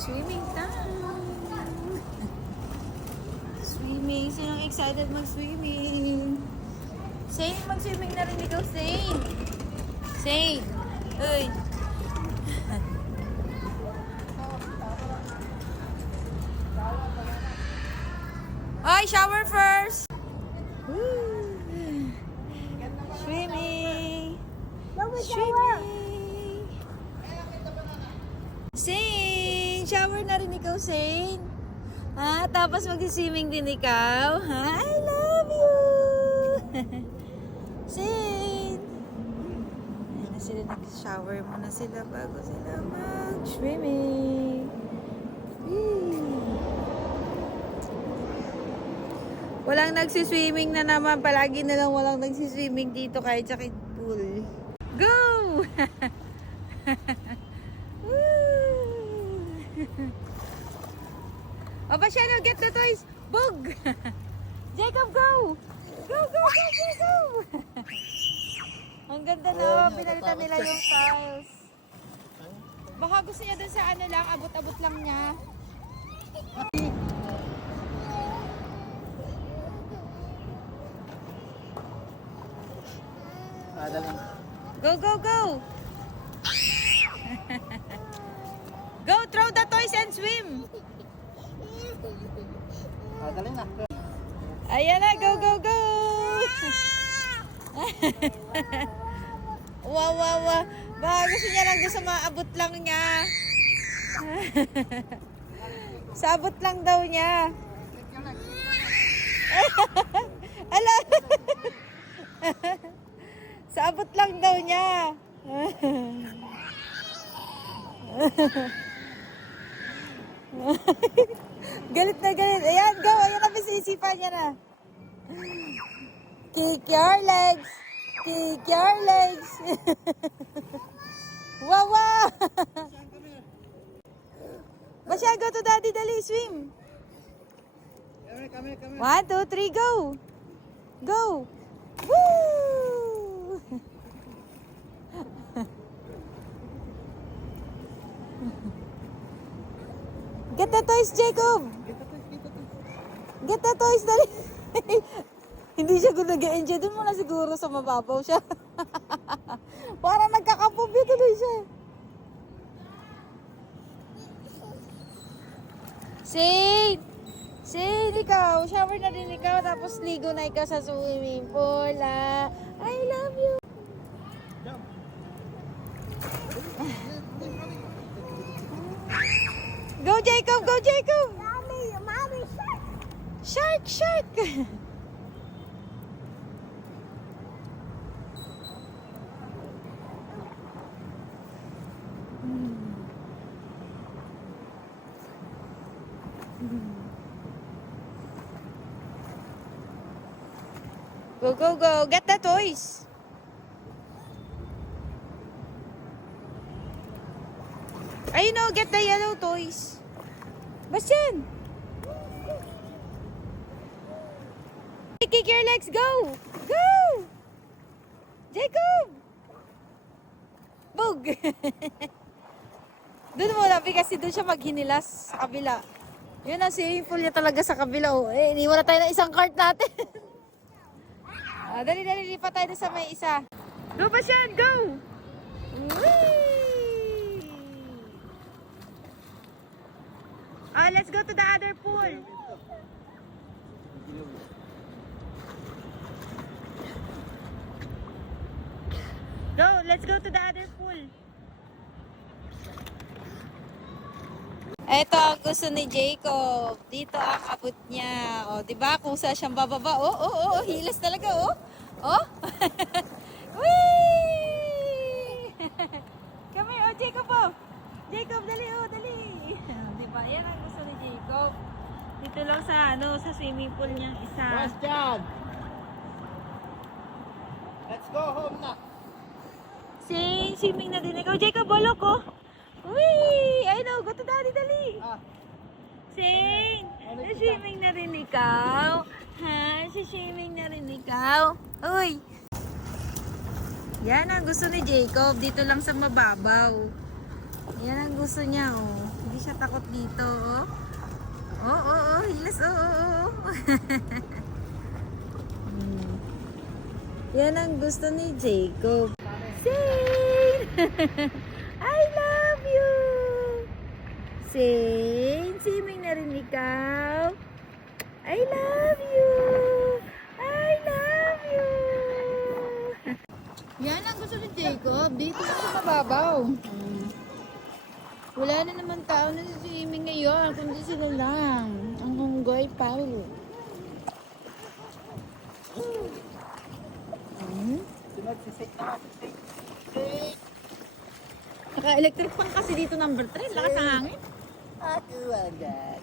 Swimming time! Swimming. Sinong excited mag-swimming? Zane, mag-swimming na rin ikaw, Zane. Zane! Uy! Ay, shower first! Woo! Swimming! Swimming! Zane! Shower na rin ikaw, Zane. Ah, tapos mag-swimming din ikaw? Ha? I love you! Zane! Ayan na sila, nag-shower muna sila bago sila mag-swimming. Walang nagsiswimming na naman. Palagi na lang walang nagsiswimming dito kahit sa kid pool. Go! O, Pasiano, get the toys! Bug! Jacob, go! Go, go, go, go, go! Ang ganda na. Pinalitan nila yung tiles. Baka gusto niya dun sa ano lang, abot-abot lang niya. Go, go, go! Go, throw the toys and swim! Ayan na, go, go, go! Wow, wow, wow. Baka gusto niya lang doon sa maabot lang niya. Sa abot lang daw niya. Ala! Sa abot lang daw niya. Galit na galit. Ayan, go. Ayan na, bisisipan niya na. Kick your legs. Kick your legs. Wow, wow. Basya, go to daddy. Dali, swim. 1, 2, 3, go. Go. Woo! Get the toys, Jacob! Get the toys, dali! Hindi siya nag-enjoy. Doon muna siguro sa mababaw siya. Para nagkakapubyo tuloy siya. Sid! Sid, ikaw. Shower na din ikaw. Tapos ligo na ikaw sa swimming pool. Ah. I love you. Go, Jacob! Go, Jacob! Mommy, shark! Shark, shark! Go, go, go! Get the toys! Ayun o, get the yellow toys. Bastian! Kick your legs, go! Go! Jacob! Bug! Doon mo lang, kasi doon siya maghinilas sa kabila. Yun ang swimming pool niya talaga sa kabila. Oh. Eh, iniwan na tayo ng isang cart natin. Dali, lipat tayo sa may isa. Go, Bastian, go! Whee! Let's go to the other pool. Go, let's go to the other pool. Ito ang gusto ni Jacob. Dito ang abot niya. O, 'di ba? Kung saan siyang bababa. Oh, hilas talaga, oh. Oh. Whee! Come here, oh, Jacob, oh. Jacob, dali, oh, dali. 'Di ba? Yan ang gusto ni Jacob. Dito lang sa sa swimming pool niyang isa. Bastian! Let's go home na. Swimming na din ikaw. Jacob, bolok, oh. Whee! I know, go to daddy, dali. Swimming na rin ikaw. Ha? Swimming na rin ikaw. Uy! Yan ang gusto ni Jacob. Dito lang sa mababaw. Yan ang gusto niya, oh. Hindi siya takot dito, oh. Hilas, Hmm. Yan ang gusto ni Jacob. Shane! I love you! Shane, swimming na rin ikaw. I love you! I love you! Yan ang gusto ni Jacob. Dito na sa mababaw. Wala na naman tao na swimming ngayon, kundi sila lang. Ang hunggoy pa. Sisik na. Sisik. Naka-electric fan kasi dito number 3. Lakas ng hangin. Ako agad.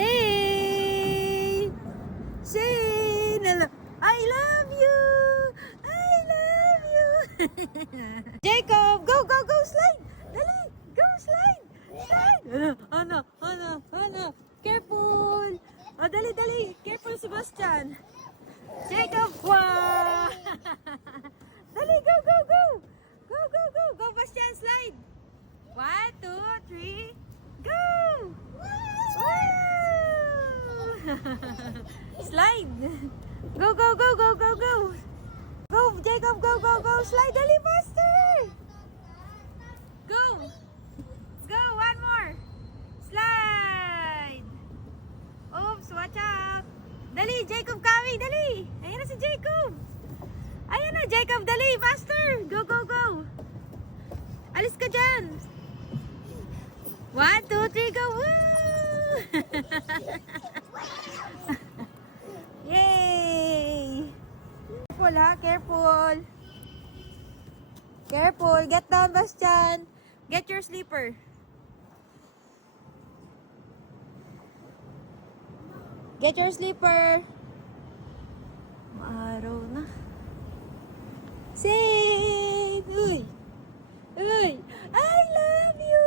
Shane! Shane! I love you! I love you! Jacob! Go! Slide! Dali! Go! Slide! Slide! Ana! Careful! Oh, dali! Careful, Sebastian! Jacob! Wow! Dali! Go! Go, Bastian! Slide! 1, 2, 3, go! Wow! Slide! Go! Go, Jacob! Go! Slide! Dali, faster! Go! One more! Slide! Oops, watch out! Dali, Jacob, kami! Dali! Ayan na si Jacob! Ayan na, Jacob! Dali, faster! Go! Alis ka dyan! 1, 2, 3, go! Woo! Yay! Careful ha, careful. Get down, Bastian. Get your slipper. Get your slipper. Maaraw na. Save! Uy! I love you!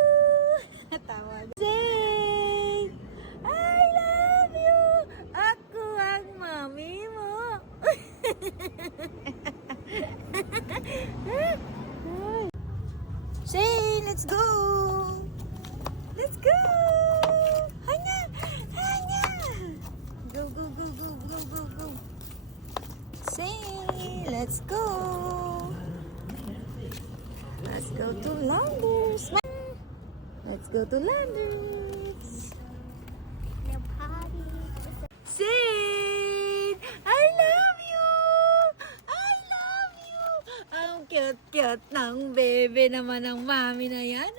Tawa. Save! I love you! Ako ang mami mo. Shane, let's go! Let's go! Hanya! Go! Shane, let's go! Let's go to Landers. Let's go to Landers. Shane! I love you! Ang cute ng bebe naman ng mami na yan.